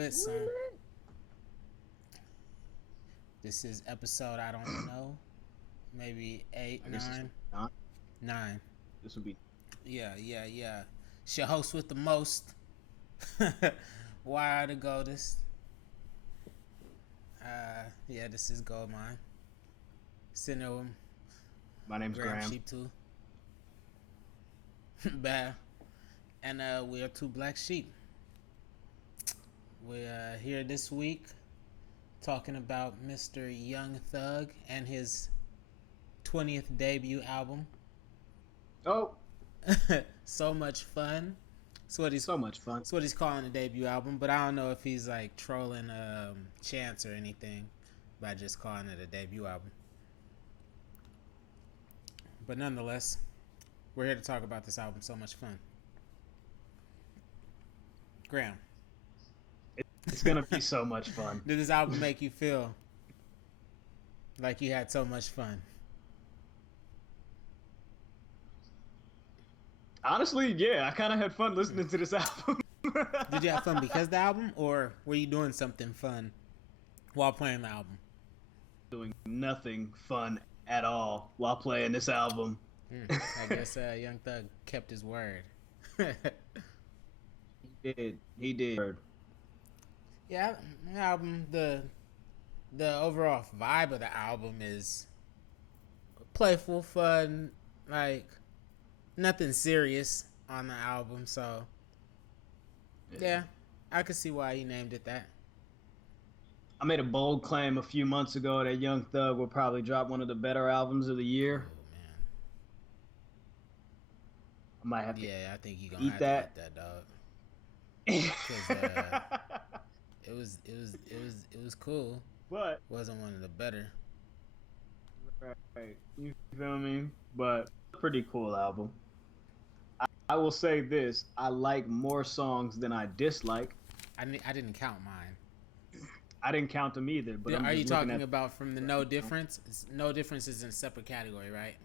lit, son. This is episode, I don't know, maybe eight, I guess this nine, would be not. nine. This would be. Yeah. It's your host with the most. Why are the goldest? Yeah, this is Goldmine. Sitting there with My name's Graham Graham. Sheep too. Bad. And we are two black sheep. We're here this week talking about Mr. Young Thug and his 20th debut album. Oh, So much fun. so much fun. That's what he's calling the debut album, but I don't know if he's like trolling Chance or anything by just calling it a debut album. But nonetheless, we're here to talk about this album. So much fun. Graham, It's gonna be so much fun. did this album make you feel like you had so much fun? Honestly, yeah, I kind of had fun listening to this album. Did you have fun because of the album, or were you doing something fun while playing the album? Doing nothing fun at all while playing this album. I guess Young Thug kept his word. He did. Yeah, the album, the overall vibe of the album is playful, fun, like nothing serious on the album. So yeah, I could see why he named it that. I made a bold claim a few months ago that Young Thug will probably drop one of the better albums of the year. Oh man, I might have to yeah, I think you're gonna eat have that. to eat that, dog. Because it was cool. But Wasn't one of the better. right, you feel me? But pretty cool album. I will say this: I like more songs than I dislike. I didn't count mine. I didn't count them either. But I'm Are you just looking talking at about from the no difference? No difference is in a separate category, right?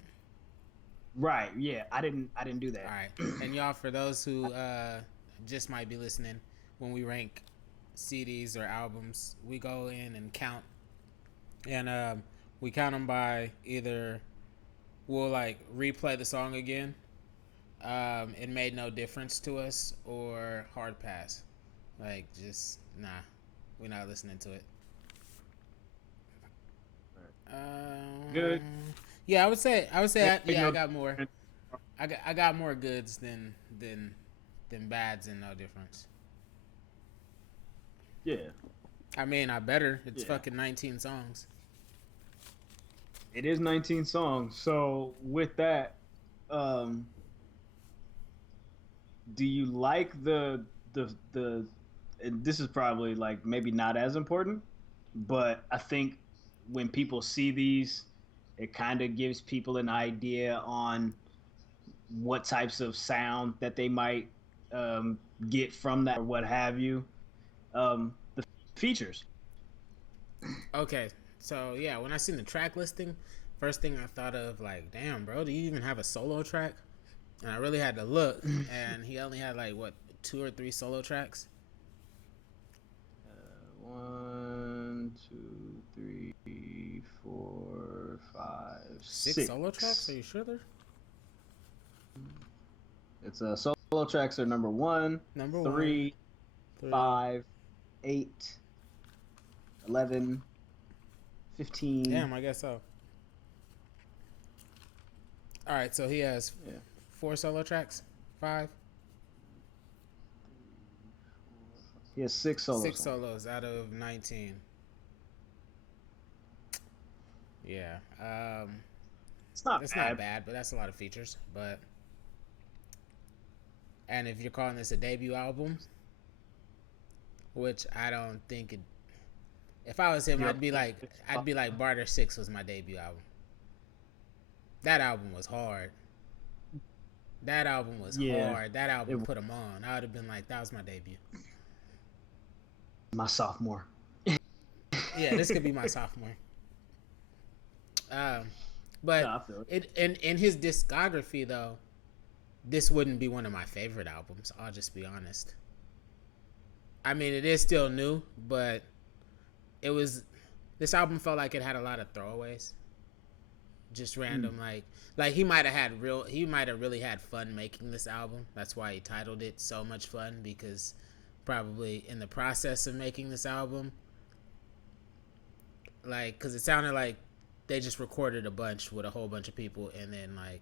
right. Yeah, I didn't do that. All right. And y'all, for those who just might be listening, when we rank CDs or albums, we go in and count. And we count them by either we'll like replay the song again, it made no difference to us, or hard pass. Like, just, nah, we're not listening to it. Good. Yeah, I would say, I no got more. I got more goods than bads and no difference. Yeah, I mean, I better. It's Yeah. fucking 19 songs. it is 19 songs. So with that, do you like and this is probably like maybe not as important, but I think when people see these, it kind of gives people an idea on what types of sound that they might get from that or what have you. The features. Okay, so yeah, when I seen the track listing, first thing I thought of, like, damn, bro, do you even have a solo track? And I really had to look, and he only had like what, 2 or 3 solo tracks. 1, 2, 3, 4, 5, 6 solo tracks? Are you sure there? It's solo tracks are number 1, Number 3, 1, 3. 5, 8, 11, 15. Damn, I guess so. All right, so he has 4 solo tracks, 5. He has 6 solos. 6 solos out of 19. Yeah, It's not not bad, but that's a lot of features. But and if you're calling this a debut album, which I don't think it. If I was him, I'd be like Barter 6 was my debut album. That album was hard. That album was hard. That album put him on. I would have been like, that was my debut. My sophomore. Yeah, this could be my sophomore. But No, I feel it. In his discography, though, this wouldn't be one of my favorite albums. I'll just be honest. I mean, it is still new, but it was. This album felt like it had a lot of throwaways, just random like he might have really had fun making this album. That's why he titled it So Much Fun, because probably in the process of making this album, like, because it sounded like they just recorded a bunch with a whole bunch of people, and then like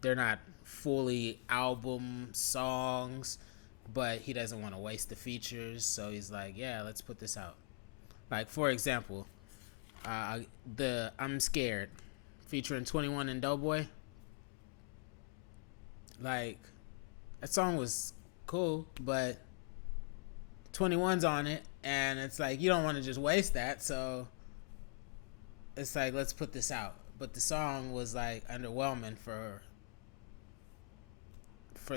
they're not fully album songs, but he doesn't want to waste the features, so he's like, yeah, let's put this out. Like, for example, the I'm Scared featuring 21 and Doughboy. Like, that song was cool, but 21's on it, and it's like you don't want to just waste that, so it's like, let's put this out. But the song was like underwhelming for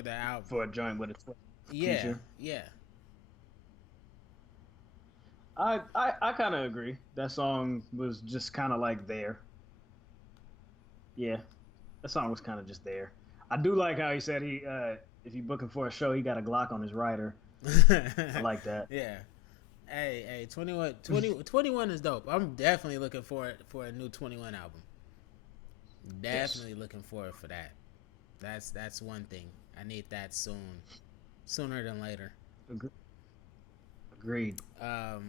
the album. For a joint with a yeah, yeah. I kind of agree. That song was just kind of like there. Yeah, that song was kind of just there. I do like how he said if he booking for a show, he got a Glock on his rider. I like that. Yeah. Hey, 21 is dope. I'm definitely looking for it for a new 21 album. Definitely looking forward for that. That's one thing. I need that sooner than later. Agreed. Go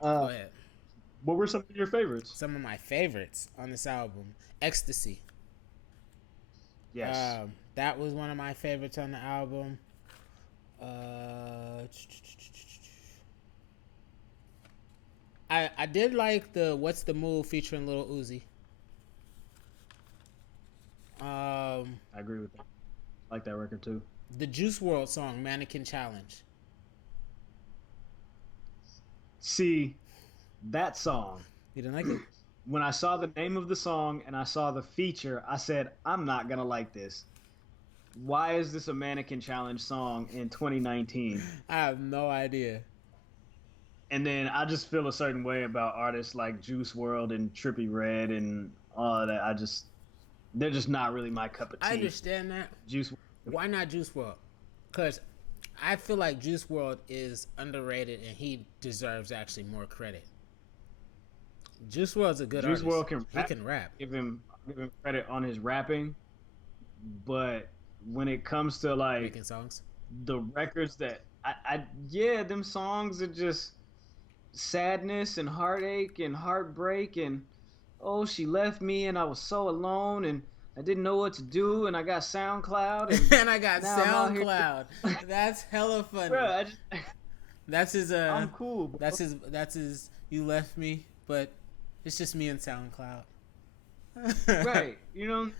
ahead. What were some of your favorites? Some of my favorites on this album: Ecstasy. Yes. That was one of my favorites on the album. I did like the What's the Move featuring Lil Uzi. I agree with that. I like that record too. The Juice WRLD song Mannequin Challenge. See, that song. You didn't like it? When I saw the name of the song and I saw the feature, I said, I'm not going to like this. Why is this a Mannequin Challenge song in 2019? I have no idea. And then I just feel a certain way about artists like Juice WRLD and Trippie Redd and all of that. They're just not really my cup of tea. I understand that. Why not Juice WRLD? Because I feel like Juice WRLD is underrated and he deserves actually more credit. Juice WRLD's a good artist. He can rap. Give him credit on his rapping, but when it comes to like making songs, the records that them songs are just sadness and heartache and heartbreak and oh, she left me and I was so alone and I didn't know what to do and I got SoundCloud and I got SoundCloud. That's hella funny. Bro, that's his. I'm cool. Bro. That's his. You left me, but it's just me and SoundCloud. Right. You know,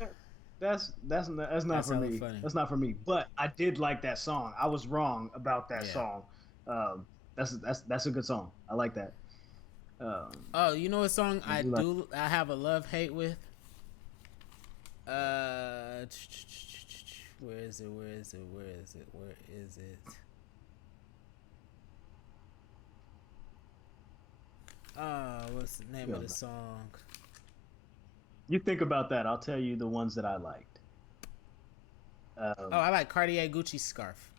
that's not for me. Funny. That's not for me. But I did like that song. I was wrong about that song. That's a good song. I like that. Oh, you know what song I have a love-hate with? Where is it? What's the name of the song? You think about that. I'll tell you the ones that I liked. I like Cartier Gucci Scarf.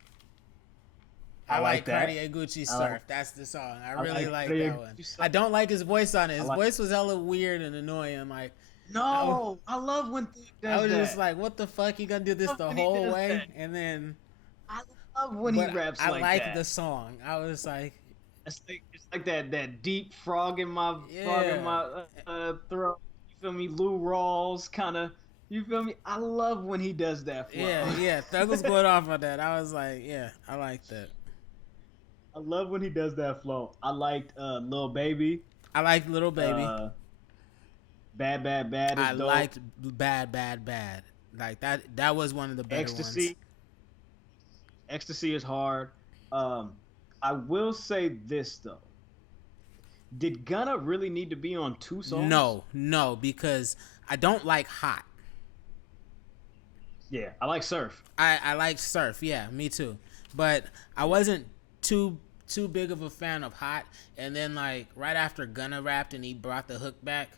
I like that. Cartier Gucci Scarf. That's the song. I really like that one. I don't like his voice on it. His voice was hella weird and annoying. Like, no, I love when I was just like, what the fuck? You gonna do this the whole way? That. And then I love when he raps like that. I like the song. I was like, it's like that deep frog in my throat. You feel me? Lou Rawls kind of. You feel me? I love when he does that flow. Yeah. Thug was going off on that. I was like, yeah, I like that. I love when he does that flow. I liked Lil Baby. I liked Lil Baby. Bad is I dope. liked Bad. Like that was one of the better ones. Ecstasy is hard. I will say this though. Did Gunna really need to be on 2 songs? No, because I don't like Hot. Yeah, I like Surf. I like Surf, yeah, me too. But I wasn't too big of a fan of Hot. And then like right after Gunna rapped and he brought the hook back,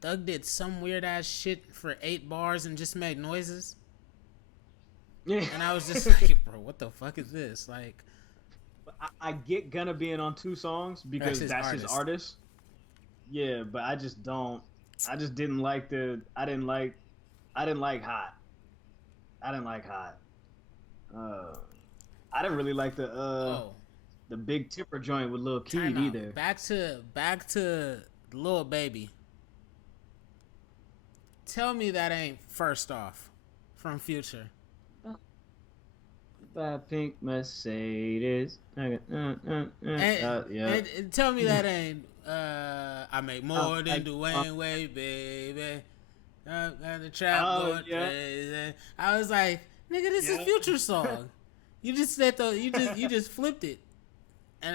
Thug did some weird ass shit for 8 bars and just made noises. Yeah. And I was just like, bro, what the fuck is this? Like, I get Gunna being on two songs That's because his that's his artist. artist. Yeah, but I just don't. I just didn't like the. I didn't like. I didn't like Hot. I didn't like Hot. Uh, I didn't really like Oh, the Big Tipper joint with Lil time Keed out. either. Back to Lil Baby. Tell me that ain't first off from Future. By Pink Mercedes. And, Yeah. and tell me that ain't I make Oh, more than Dwayne Wade, baby. And the trap oh going yeah. crazy. I was like, nigga, this is Yeah. Future song. You just said you just flipped it,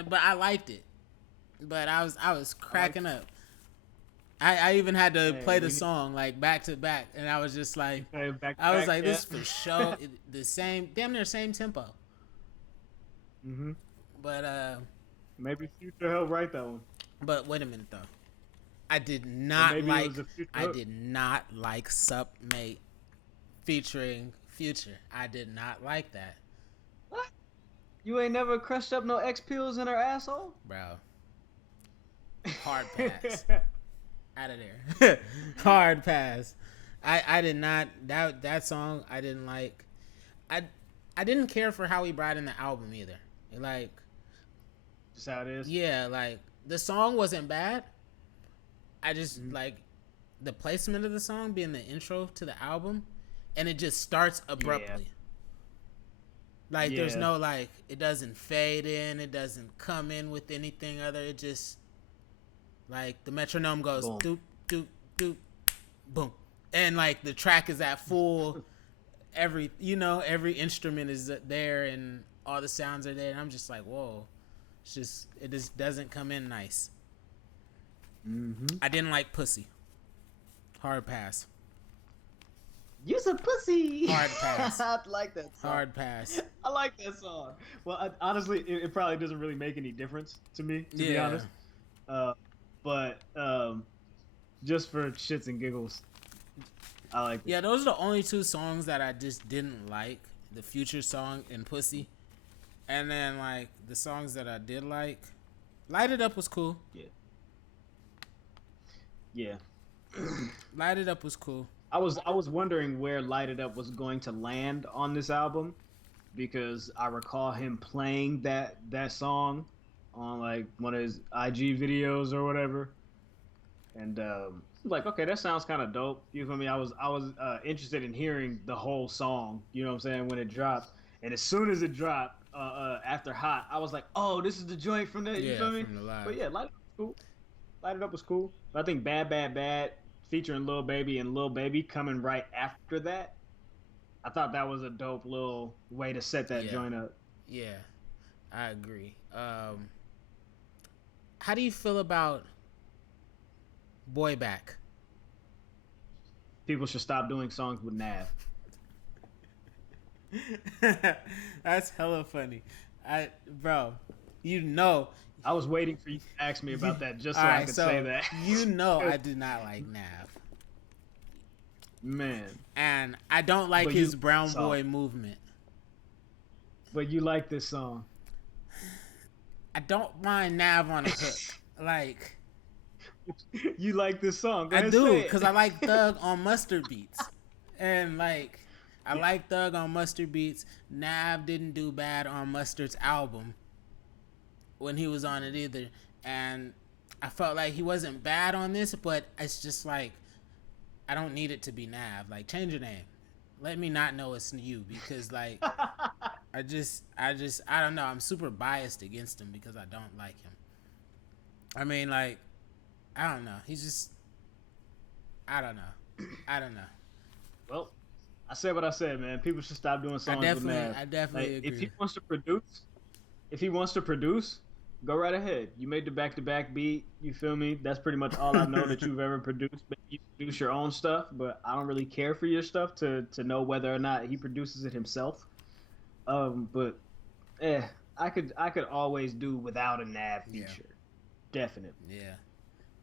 but I liked it. But I was I like cracking up. I even had to hey, play the we need song like back to back, and I was just like, back to I was back, like, yeah. this for sure the same, damn near same tempo. hmm But Maybe Future helped write that one. but wait a minute though. I did Or not maybe it like was a Future I hook. did not like Submate featuring Future. I did not like that, What? You ain't never crushed up no X pills in her asshole? bro. Hard pass. Out of there. Hard pass. I did not that song I didn't like. I I didn't care for how he brought in the album either. Like Just how it is. yeah, like the song wasn't bad. I just Mhm. like the placement of the song being the intro to the album, and it just starts Yeah. abruptly. Like there's Yeah. no like it doesn't fade in, it doesn't come in with anything other. It just like the metronome goes Boom. doop doop doop boom, and like the track is at full. Every instrument is there and all the sounds are there. And I'm just like, whoa, it just doesn't come in nice. hmm I didn't like Pussy. Hard pass. You's a pussy. Hard pass. I like that song. Hard pass. I like that song. Well, honestly, it probably doesn't really make any difference to me, to be Yeah. honest. Uh, but just for shits and giggles, I like it. Yeah, those are the only two songs that I just didn't like. The Future song and Pussy. And then like the songs that I did like. Light It Up was cool. Yeah. Yeah. Light It Up was cool. I was wondering where Light It Up was going to land on this album because I recall him playing that song on like one of his IG videos or whatever, and like okay, that sounds kind of dope. You feel me? I was interested in hearing the whole song. You know what I'm saying when it dropped, and as soon as it dropped after Hot, I was like, oh, this is the joint from that. You Yeah, feel me? from the live. But yeah, Light It Up was cool. Light It Up was cool. But I think Bad Bad Bad featuring Lil Baby and Lil Baby coming right after that. I thought that was a dope little way to set that Yeah. joint up. Yeah, I agree. How do you feel about Boy Back? People should stop doing songs with Nav. That's hella funny. Bro, you know. I was waiting for you to ask me about that just so All I right, could so say that. you know I do not like Nav, Man, and I don't like But his you brown saw. boy movement. but you like this song. I don't mind Nav on a hook. Like You like this song. Go I ahead, do say it. because I like Thug on Mustard Beats, and like I like Thug on Mustard Beats. Nav didn't do bad on Mustard's album when he was on it either, and I felt like he wasn't bad on this, but it's just like I don't need it to be Nav. Like change your name. Let me not know it's you because like I don't know. I'm super biased against him because I don't like him. I mean like I don't know. He's just I don't know. I don't know. Well, I said what I said, man. People should stop doing songs with Nav. I definitely Like, agree. if he wants to produce, go right ahead. You made the back-to-back beat. You feel me? That's pretty much all I know that you've ever produced. But you produce your own stuff, but I don't really care for your stuff to know whether or not he produces it himself. But I could always do without a Nav Yeah. feature, definitely. Yeah.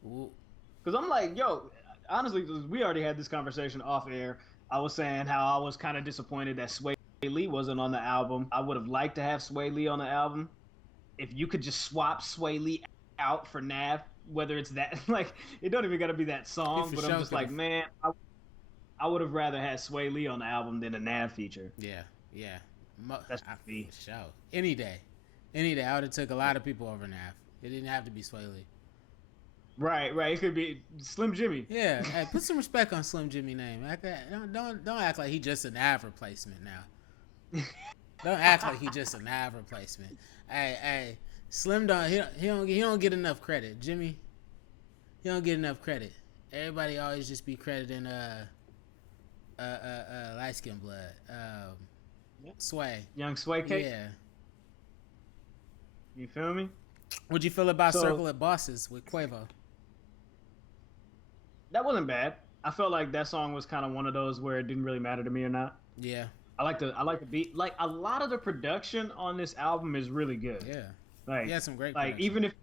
Ooh, Because I'm like, yo, honestly, 'cause we already had this conversation off air. I was saying how I was kind of disappointed that Sway Lee wasn't on the album. I would have liked to have Sway Lee on the album. if you could just swap Sway Lee out for Nav, whether it's that like it don't even got to be that He song, for but I'm sure just could like, have. man, I would have rather had Sway Lee on the album than a Nav feature. Yeah, yeah. That's me. For sure. Any day. Any day. I would have took a lot of people over Nav. It didn't have to be Sway Lee. Right, right. It could be Slim Jimmy. Yeah, hey, put some respect on Slim Jimmy name. Don't act like he just a Nav replacement now. Don't act like he just a Nav replacement. Hey, Slim he don't get enough credit. Jimmy, he don't get enough credit. Everybody always just be crediting light skin blood. Sway. Young Sway Cake. Yeah. You feel me? What'd you feel about Circle of Bosses with Quavo? That wasn't bad. I felt like that song was kind of one of those where it didn't really matter to me or not. Yeah. I like the beat. Like a lot of the production on this album is really good. Yeah. Like, he had some great like production.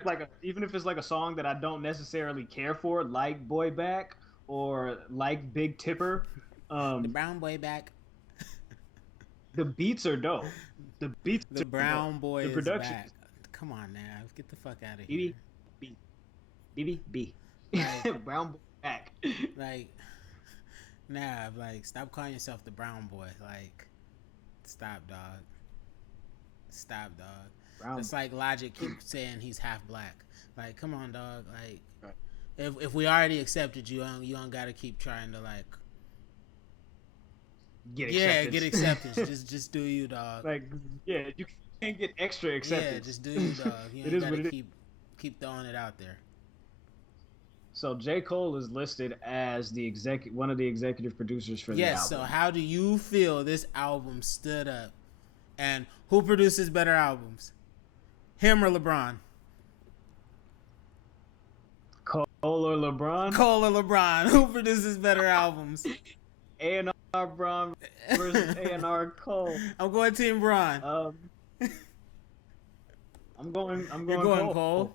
even if it's like a song that I don't necessarily care for, like Boy Back or like Big Tipper, The Brown Boy back. the beats are dope. The Brown dope. Boy The is production. back. Come on now, get the fuck out of B here. B. Like, Brown Boy Back. like, stop calling yourself the Brown Boy. Like, stop, dog. Stop, dog. Brown. It's like Logic keeps saying he's half black. Like, come on, dog. Like, if we already accepted you, you don't gotta keep trying to like. Get acceptance. Get acceptance. just do you, dog. Like, yeah, you can't get extra acceptance. Yeah, just do you, dog. You ain't gotta keep throwing it out there. So J. Cole is listed as one of the executive producers for the album. Yes. So how do you feel this album stood up? And who produces better albums, him or LeBron? Cole or LeBron? Cole or LeBron? Who produces better albums? A&R Bron versus A&R Cole. I'm going Team Bron. I'm going You're going Cole.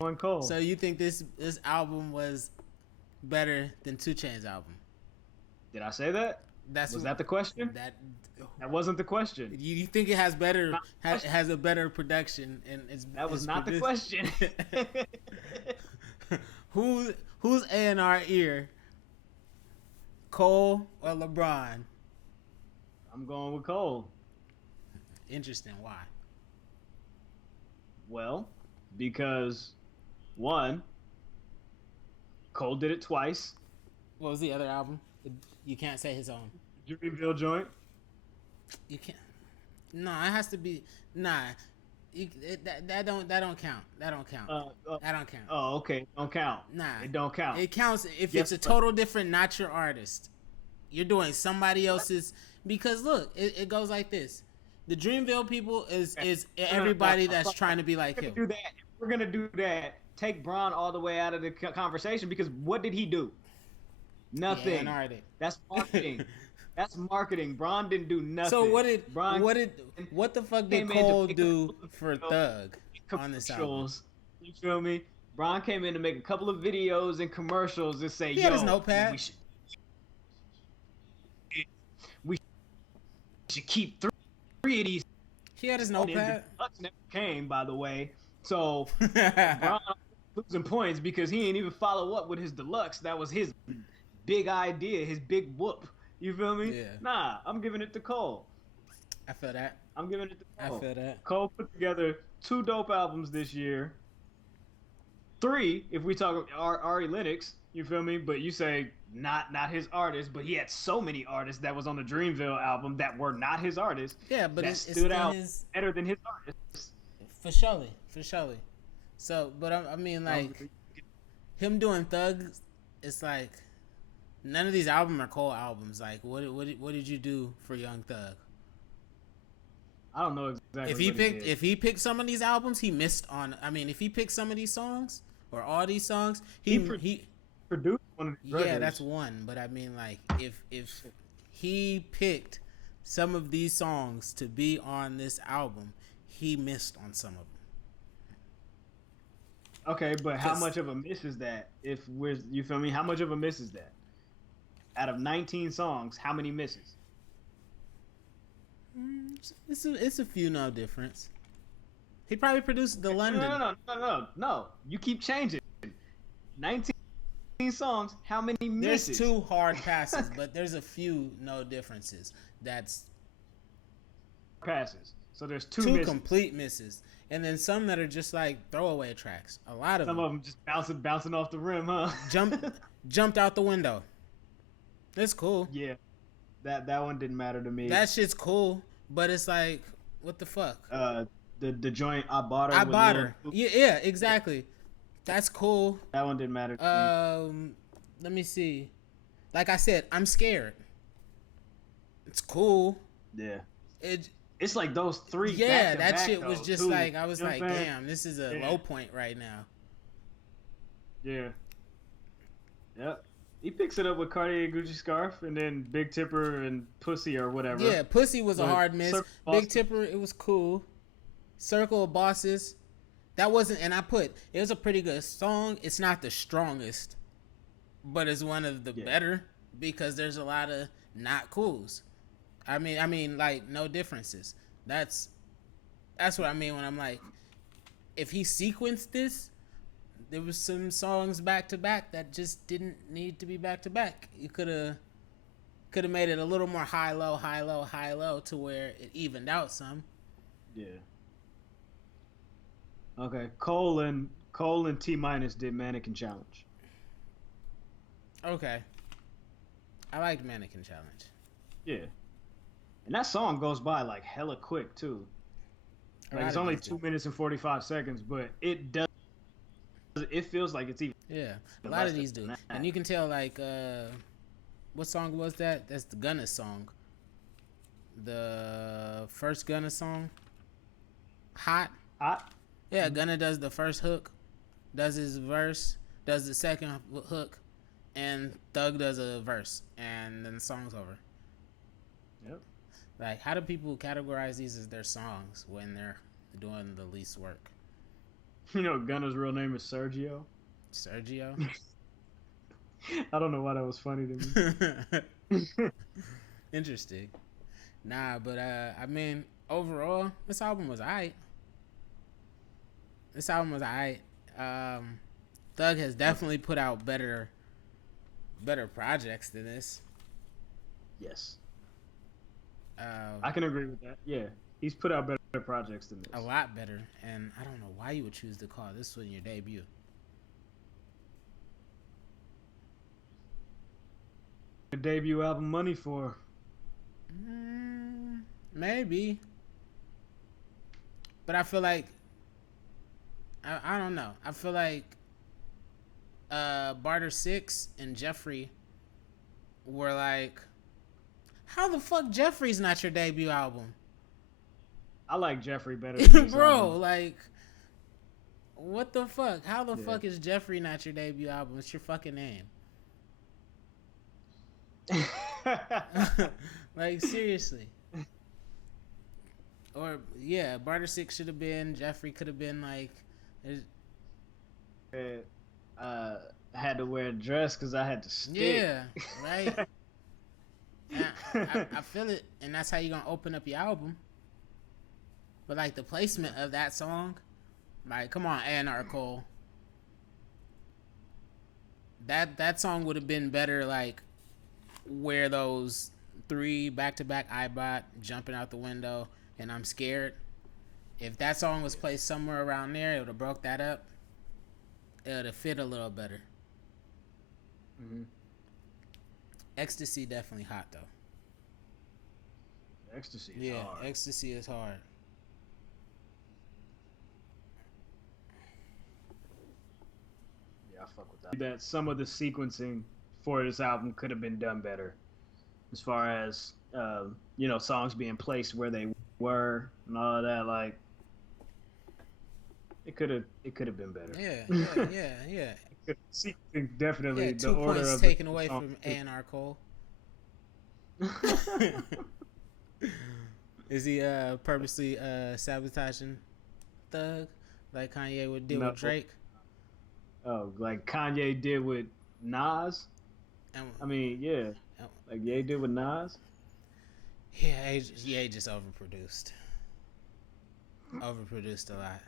Going Cole. So you think this album was better than 2 Chainz's album? Did I say that? Was that the question? That wasn't the question. You think it has better has a better production and that was not the question. Who's A&R ear? Cole or LeBron? I'm going with Cole. Interesting. Why? Well, because one, Cole did it twice. What was the other album? You can't say his own. Dreamville joint. You can't. No, it has to be. Nah, that don't count. That don't count. That don't count. Oh, okay. Don't count. Nah, it don't count. It counts if it's a total different, not your artist. You're doing somebody else's. Because look, it goes like this. The Dreamville people is everybody that's trying to be like him. We're gonna do that. Take Bron all the way out of the conversation because what did he do? Nothing. Yeah, that's marketing. That's marketing. Bron didn't do nothing. So what the fuck did Cole do for Thug on this album? You feel me? Bron came in to make a couple of videos and commercials and say, he had his notepad. We should keep three of these. He had his notepad. Never came, by the way. So Bron losing points because he ain't even follow up with his deluxe. That was his big idea, his big whoop. You feel me? Yeah. Nah, I'm giving it to Cole. I feel that. I'm giving it to Cole. I feel that. Cole put together 2 dope albums this year. 3, if we talk Ari Lennox, you feel me? But you say not his artist, but he had so many artists that was on the Dreamville album that were not his artists. Yeah, but that stood out better than his artists. For surely. So, but I mean, like, him doing Thugs, it's like, none of these albums are Cole albums. Like, what did you do for Young Thug? I don't know exactly. If he picked some of these albums, he missed on. I mean, if he picked some of these songs or all these songs, he produced one of these records. Yeah, that's one. But I mean, like, if he picked some of these songs to be on this album, he missed on some of them. Okay, but how much of a miss is that? You feel me? How much of a miss is that? Out of 19 songs, how many misses? It's a few no difference. He probably produced the No, no, London. no, no, no, no. You keep changing. 19 songs. How many There's misses? two hard passes, but there's a few no differences. That's Passes. So there's two two misses. complete misses, and then some that are just like throwaway tracks. A lot of Some them of them just bouncing off the rim, huh? jumped out the window. It's cool. Yeah, that one didn't matter to me. That shit's cool, but it's like, what the fuck? The joint I bought her I with bought Lil her. Duke, Yeah, exactly. That's cool. that one didn't matter to me. Let me see. Like I said, I'm scared. It's cool. Yeah, It it's like those three. Yeah, back to that back, shit though, was just too. like, I was You know like, what I'm saying? damn, this is a Yeah. low point right now. Yeah. Yep. He picks it up with Cartier Gucci scarf, and then Big Tipper and Pussy or whatever. Yeah, Pussy was a But hard miss. Circle Big Bosses- Tipper, it was cool. Circle of Bosses, that wasn't, and I put, it was a pretty good song. It's not the strongest, but it's one of the better because there's a lot of not cools. I mean, like, no differences. That's what I mean when I'm like, if he sequenced this, there was some songs back to back that just didn't need to be back to back. You could have made it a little more high low, high low, high low to where it evened out some. Yeah. Okay. Cole and T minus did Mannequin Challenge. Okay, I liked Mannequin Challenge. Yeah. And that song goes by like hella quick too. Like it's only 2 minutes and 45 seconds, but it does. It feels like it's even. Yeah, a lot of these do, and you can tell like, what song was that? That's the Gunna song. The first Gunna song. Hot. Yeah, Gunna does the first hook, does his verse, does the second hook, and Thug does a verse, and then the song's over. Yep. Like, how do people categorize these as their songs when they're doing the least work? You know, Gunna's real name is Sergio. Sergio? I don't know why that was funny to me. Interesting. Nah, but I mean, overall, this album was alright. Thug has definitely put out better projects than this. Yes. I can agree with that. Yeah. He's put out better projects than this. A lot better, and I don't know why you would choose to call this one your debut. A debut album money for. Maybe. But I feel like, I don't know. I feel like Barter 6 and Jeffrey were like, how the fuck Jeffrey's not your debut album? I like Jeffrey better than this Bro, album. like, what the fuck? How the fuck is Jeffrey not your debut album? It's your fucking name. Like, seriously. Or, yeah, Barter 6 should have been, Jeffrey could have been, like... I had to wear a dress because I had to stick. Yeah, right? I feel it, and that's how you're going to open up your album. But, like, the placement of that song, like, come on, A&R Cole. That song would have been better, like, where those 3 back-to-back I bought, jumping out the window, and I'm scared. If that song was placed somewhere around there, it would have broke that up. It would have fit a little better. Mm-hmm. Ecstasy definitely hot, though. Ecstasy is hard. Ecstasy is hard. Yeah, I fuck with that. That some of the sequencing for this album could have been done better, as far as songs being placed where they were and all of that. Like, it could have been better. Yeah. Sequencing definitely. Yeah, the 2 order points of taken the away song. from A&R Cole. Is he purposely sabotaging Thug like Kanye would do with Drake? Oh, like Kanye did with Nas? I mean, yeah. Like Ye did with Nas? Yeah, Ye just overproduced. overproduced a lot.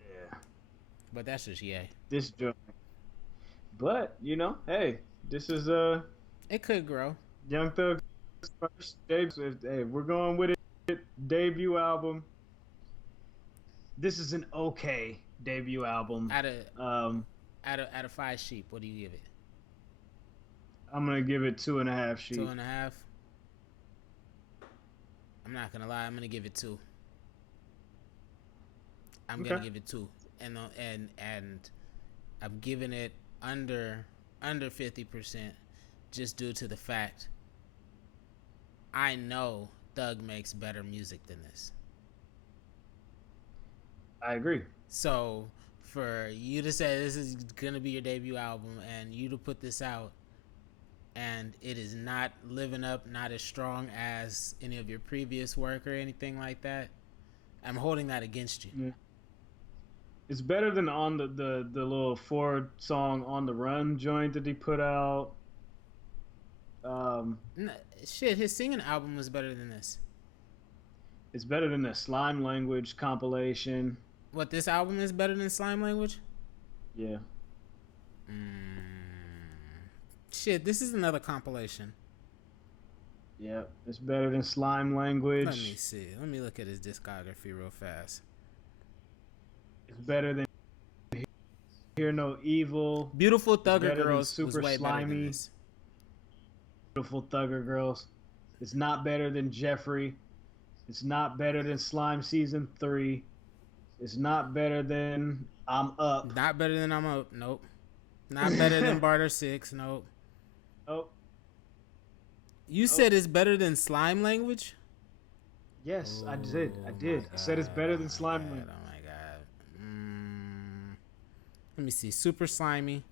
Yeah. But that's just yay. This joint. But hey, this is It could grow. Young Thug's first debut. Hey, we're going with it. Debut album. This is an okay debut album. Out of Um, out of 5 sheep, what do you give it? I'm gonna give it 2.5 Two sheep. and a half. I'm not gonna lie. I'm gonna give it 2. I'm Okay. gonna give it 2, and I'm giving it under 50% just due to the fact I know Thug makes better music than this. I agree. So for you to say this is gonna be your debut album and you to put this out and it is not living up, not as strong as any of your previous work or anything like that, I'm holding that against you. Yeah. It's better than on the little 4 song On the Run joint that he put out. Um, Shit, his singing album was better than this. it's better than the Slime Language compilation. What, this album is better than Slime Language? Yeah. Shit, this is another compilation. Yeah, it's better than Slime Language. Let me see. Let me look at his discography real fast. It's better than Hear No Evil. Beautiful Thugger better than Girls was Super way better than Slimy. this. Beautiful Thugger Girls. It's not better than Jeffrey. It's not better than Slime Season 3. It's not better than I'm Up. Not better than I'm Up. Nope. Not better than Barter 6. Nope. Oh, You said it's better than Slime Language? yes, I did. I Oh did. my I said it's God, better oh than my Slime God, Language. oh my God. Let me see. Super Slimy.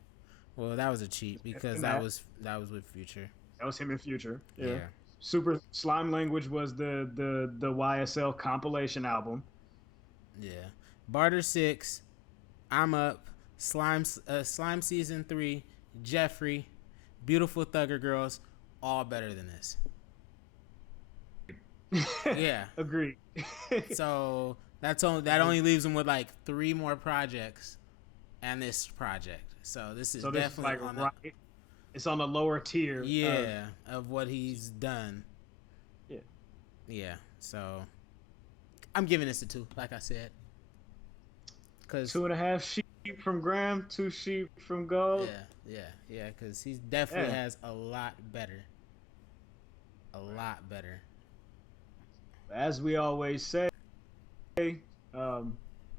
Well, that was a cheat because that was with Future. That was him in Future. Yeah. Yeah. Super Slime Language was the YSL compilation album. Yeah. Barter 6, I'm Up, Slime Season 3, Jeffrey, Beautiful Thugger Girls, all better than this. Yeah. Agreed. So that only leaves him with like 3 more projects and this project. So this is definitely like on right. It's on the lower tier. of what he's done. Yeah. Yeah. So I'm giving this a 2, like I said. 'Cause 2.5 sheep from Graham, 2 sheep from Gold. Yeah. Because he definitely has a lot better. A lot better. As we always say,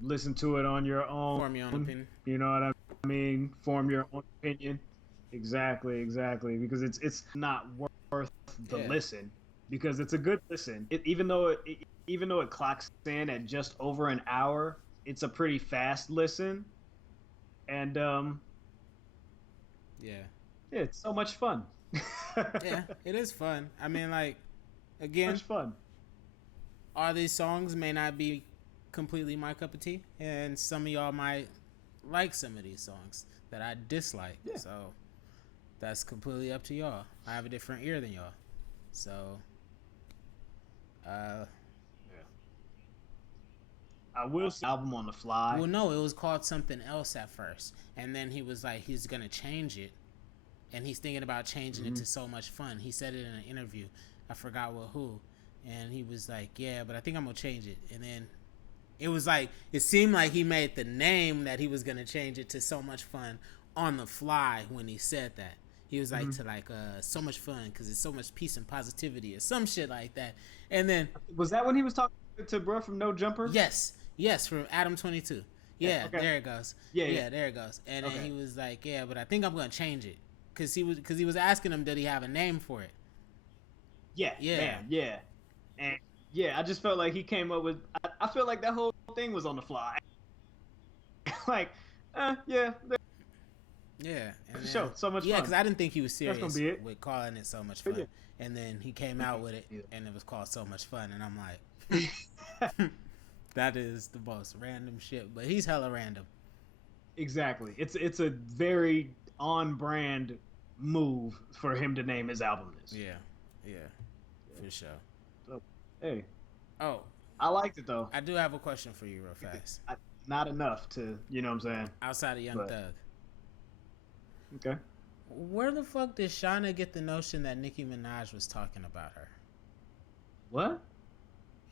listen to it on your own. Form your own opinion. You know what I mean? Form your own opinion. Exactly. Because it's not worth the listen. Because it's a good listen. Even though it clocks in at just over an hour, it's a pretty fast listen. And it's so much fun. Yeah, it is fun. I mean, like, again, much fun. All these songs may not be completely my cup of tea, and some of y'all might like some of these songs that I dislike. Yeah. So that's completely up to y'all. I have a different ear than y'all. So I will say album on the fly. well, no, it was called something else at first, and then he was like, he's gonna change it, and he's thinking about changing it to So Much Fun. He said it in an interview. I forgot who, and he was like, yeah, but I think I'm gonna change it. And then it was like, it seemed like he made the name that he was gonna change it to So Much Fun on the fly when he said that. He was like, to like so much fun because it's so much peace and positivity or some shit like that. And then was that when he was talking to bro from No Jumper? Yes, from Adam 22. Yeah, okay. there it goes. Yeah, there it goes. And then he was like, yeah, but I think I'm gonna change it because he was asking him, did he have a name for it? Yeah. And I just felt like he came up with. I feel like that whole thing was on the fly. Like, yeah. Yeah, and then, sure, so much fun. Yeah, because I didn't think he was serious with calling it So Much Fun. Yeah. And then he came out with it, and it was called So Much Fun, and I'm like, that is the most random shit. But he's hella random. Exactly. It's a very on brand move for him to name his album this. Yeah, for sure. So, hey. Oh, I liked it though. I do have a question for you, real fast. I, not enough to, you know what I'm saying? Outside of Young But Thug, okay. where the fuck did Shauna get the notion that Nicki Minaj was talking about her? What?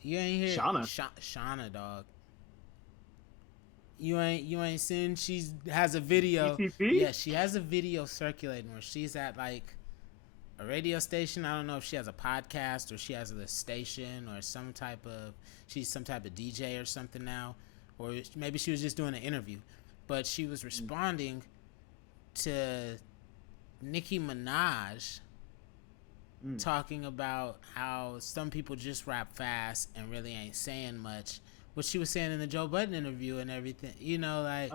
You ain't hear Shauna. Shauna, dog. You ain't seen she has a video. ETP? Yeah, she has a video circulating where she's at like a radio station. I don't know if she has a podcast or she has a station or some type of she's some type of DJ or something now, or maybe she was just doing an interview, but she was responding to Nicki Minaj talking about how some people just rap fast and really ain't saying much. What she was saying in the Joe Budden interview and everything, like,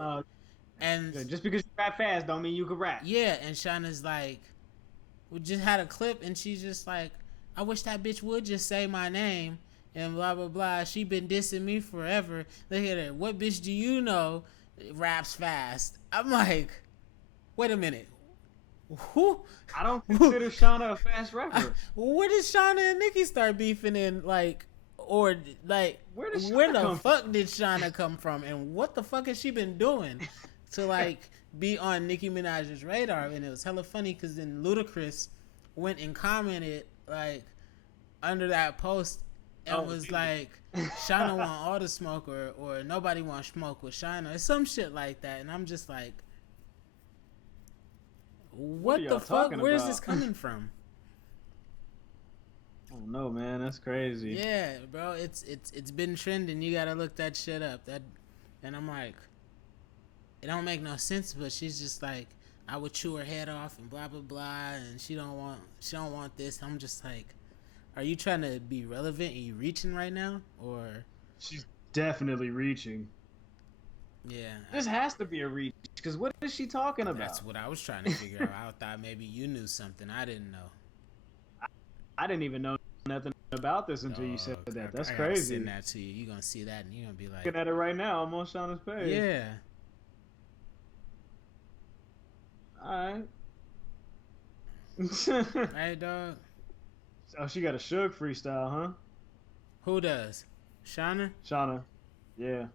and Just because you rap fast don't mean you can rap. yeah, and Shauna's like, we just had a clip and she's just like, I wish that bitch would just say my name and blah blah blah. She been dissing me forever. Look at her. What bitch do you know raps fast? I'm like, wait a minute. Who? I don't consider Shauna a fast rapper. Where did Shauna and Nicki start beefing in? Like, or like, Where the fuck did Shauna come from? And what the fuck has she been doing to like be on Nicki Minaj's radar? And it was hella funny because then Ludacris went and commented like under that post and was like, Shauna want all the smoke or nobody want smoke with Shauna or some shit like that. And I'm just like, what the fuck? Where is this coming from? Oh no, man, that's crazy. Yeah, bro, it's been trending. You gotta look that shit up. And I'm like, it don't make no sense. But she's just like, I would chew her head off and blah blah blah, and she don't want this. I'm just like, are you trying to be relevant? Are you reaching right now, or? She's definitely reaching. Yeah, this has to be a reach because what is she talking about? That's what I was trying to figure out. I thought maybe you knew something I didn't know. I didn't even know nothing about this until you said that. That's crazy. Send that to you. You're gonna see that and you're gonna be like, looking at it right now. I'm on Shauna's page. Yeah. All right. Hey, dog. Oh, she got a Suge freestyle, huh? Who does? Shauna? Yeah.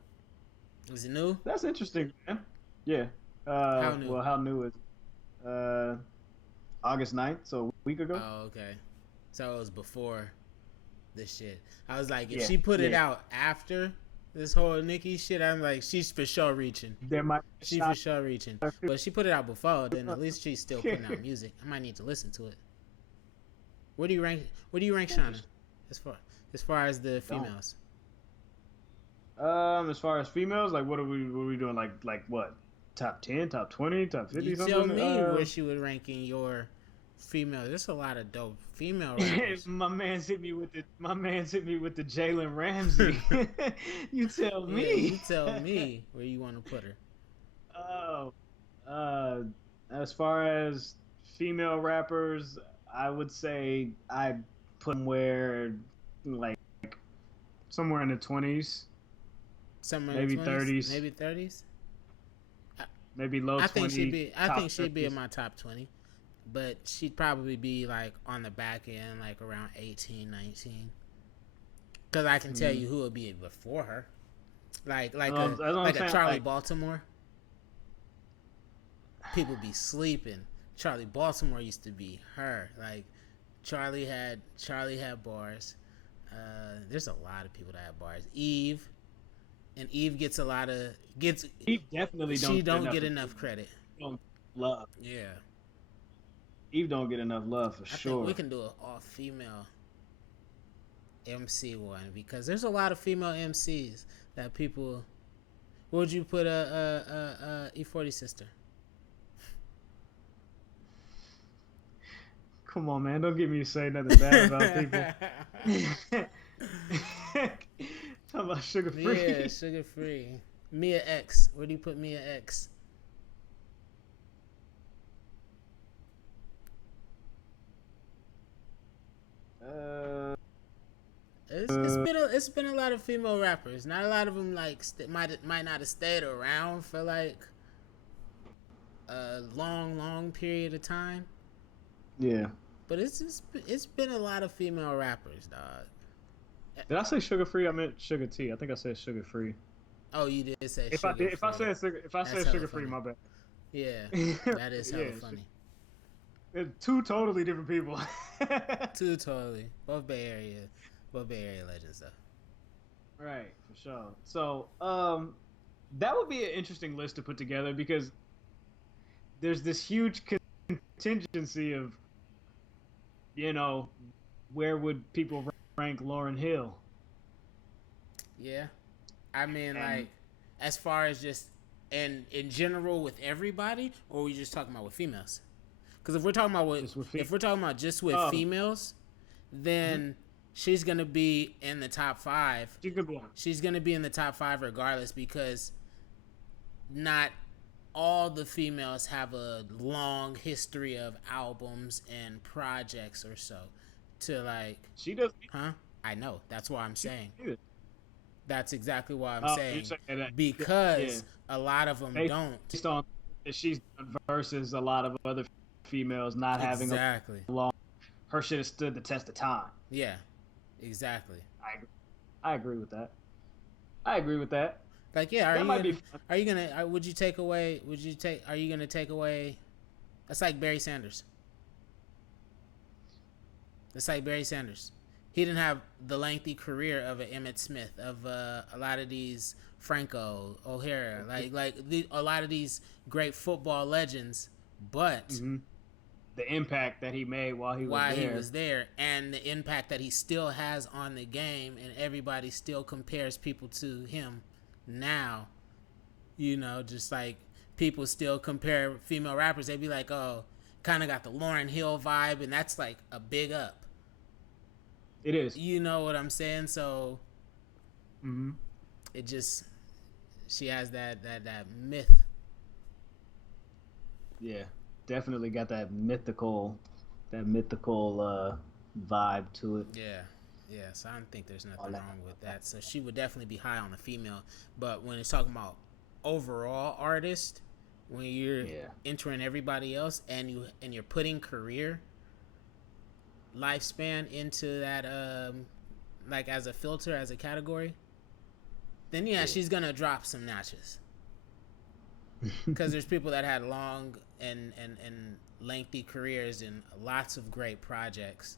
Is it new? That's interesting, man. Yeah. How new? Well, how new is it? August 9th, so a week ago. Oh, okay. So it was before this shit. I was like, if she put it out after this whole Nicki shit, I'm like, she's for sure reaching. She's for sure reaching. But she put it out before, then at least she's still putting out music. I might need to listen to it. Where do you rank Shauna? As far as the females? As far as females, like what are we doing? Like what? Top 10, top 20, top 50? You something? tell me where she would rank in your female. There's a lot of dope female rappers. my man's hit me with the Jalen Ramsey. You tell me. Yeah, you tell me where you want to put her. Oh, as far as female rappers, I would say I put them like somewhere in the 20s. Somewhere maybe in the 20s, 30s. Maybe 30s. Maybe low 20s. I think she'd be in my top 20. But she'd probably be like on the back end, like around 18, 19. Because I can tell you who would be before her. Like a Charlie Baltimore. People be sleeping. Charlie Baltimore used to be her. Like Charlie had bars. There's a lot of people that have bars. Eve gets a lot of Eve definitely don't get enough credit. Don't love. Yeah. Eve don't get enough love for sure. Think we can do an all-female MC one because there's a lot of female MCs that people. What would you put a E40 sister? Come on, man! Don't get me to say nothing bad about people. Talking about Sugar Free. Yeah, Sugar Free. Mia X. Where do you put Mia X? It's been a lot of female rappers. Not a lot of them like might not have stayed around for like a long period of time. Yeah. But it's been a lot of female rappers, dog. Did I say sugar free? I meant sugar tea. I think I said sugar free. Oh, you did say If I sugar did, free. if I That's said hella sugar free, funny. my bad. Yeah, that is hella Yeah, funny. they're two totally different people. Two totally. Both Bay Area legends though. Right, for sure. So, that would be an interesting list to put together because there's this huge contingency of, you know, where would people rank Lauryn Hill? Yeah, I mean And like, as far as just and in general with everybody, or are we just talking about with females? Because just with if we're talking about just with oh, females, mhm. then she's gonna be in the top five. She's gonna be on. She's gonna be in the top five regardless because not all the females have a long history of albums and projects or so to like, She doesn't. huh? I know. That's why I'm She saying. doesn't either. That's exactly why I'm You're saying saying that? Yeah, because a lot of them don't. based on that she's done versus a lot of other females not having a Exactly. long. Her shit has stood the test of time. Yeah. Exactly. I I agree with that. I agree with that. Like, yeah, That might be fun. are you gonna would you take away would you take are you gonna take away that's like Barry Sanders. That's like Barry Sanders. He didn't have the lengthy career of an Emmett Smith, of a lot of these Franco O'Hara, a lot of these great football legends, but Mm-hmm. The impact that he made while he was there, and the impact that he still has on the game, and everybody still compares people to him now. You know, just like people still compare female rappers, they'd be like, "Oh, kind of got the Lauryn Hill vibe," and that's like a big up. It is. You know what I'm saying? So Mm-hmm. it just she has that myth. Yeah, definitely got that mythical vibe to it. Yeah. Yeah, so I don't think there's All nothing that. wrong with that. So she would definitely be high on the female. But when it's talking about overall artist, when you're Yeah. entering everybody else and you're putting career lifespan into that like as a filter, as a category, then yeah, she's gonna drop some notches. Because there's people that had long and lengthy careers and lots of great projects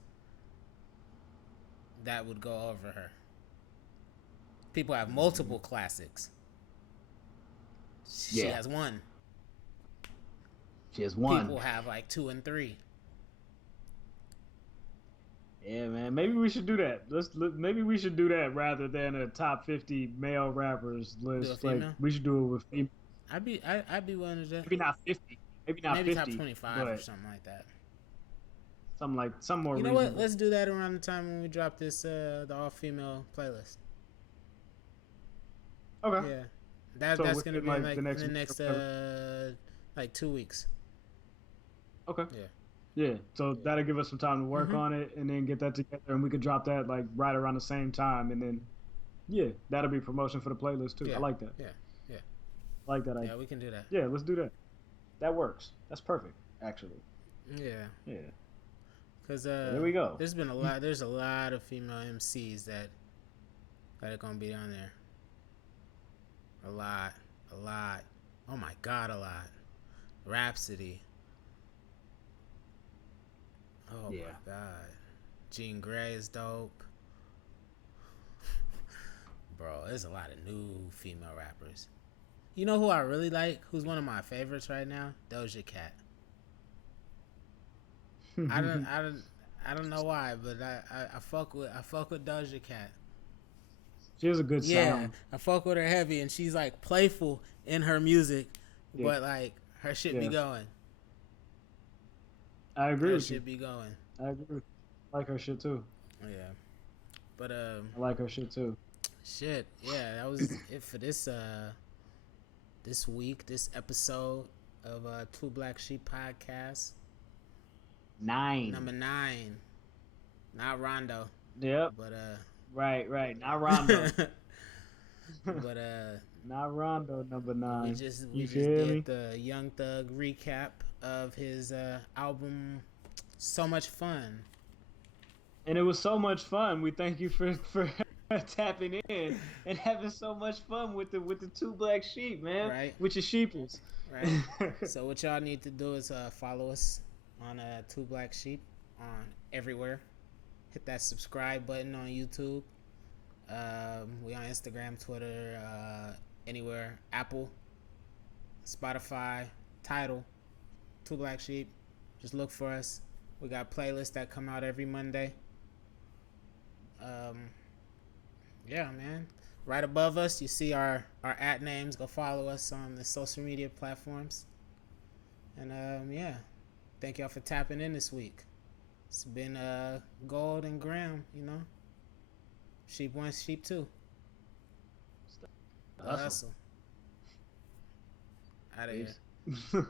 that would go over her. People have multiple classics. She Yeah. has one. She has one. People have like two and three. Yeah, man. Maybe we should do that. Maybe we should do that rather than a top 50 male rappers Do a list. female? We should do it with female. I'd be willing to do that. Maybe not 50. Maybe not Maybe 50. top 25 or but something like that. some more You know reasonable. what? Let's do that around the time when we drop this the all female playlist. Okay. Yeah, So that's gonna within, be like, like the next in the week next or whatever? like 2 weeks. Okay. Yeah. Yeah. So that'll give us some time to work Mhm. on it and then get that together and we could drop that like right around the same time and then yeah, that'll be promotion for the playlist too. Yeah. I like that. Yeah. Yeah. I like that Yeah, idea. we can do that. Yeah, let's do that. That works. That's perfect, actually. Yeah. Yeah. Cause There we go. there's been a lot. There's a lot of female MCs that are gonna be on there. A lot. Oh my god, a lot. Rhapsody. Oh Yeah. my god. Jean Grey is dope. Bro, there's a lot of new female rappers. You know who I really like? Who's one of my favorites right now? Doja Cat. I don't know why, but I fuck with Doja Cat. She has a good Yeah, sound. I fuck with her heavy, and she's like playful in her music, Yeah. but like her shit be Yeah. going. I agree Her with you. shit be going. I agree. I like her shit too. Yeah, but I like her shit too. shit. Yeah, that was it for this this week, this episode of 2BLVCKSHEEP podcast. 9. Number 9, not Rondo, Yep. but Right. Not Rondo. but Not Rondo, number 9. we just feel me? did the Young Thug recap of his album. So much fun. And it was so much fun. We thank you for tapping in and having so much fun with the two black sheep, man, Right, with your sheeples. right. So what y'all need to do is follow us on Two Black Sheep on everywhere. Hit that subscribe button on YouTube. We on Instagram, Twitter, anywhere. Apple, Spotify, Tidal, Two Black Sheep. Just look for us. We got playlists that come out every Monday. Um, yeah, man. Right above us, you see our at names. Go follow us on the social media platforms. And yeah, thank y'all for tapping in this week. It's been Gold and Graham, you know. Sheep one, sheep two. The Hustle. hustle. Out of here. Peace.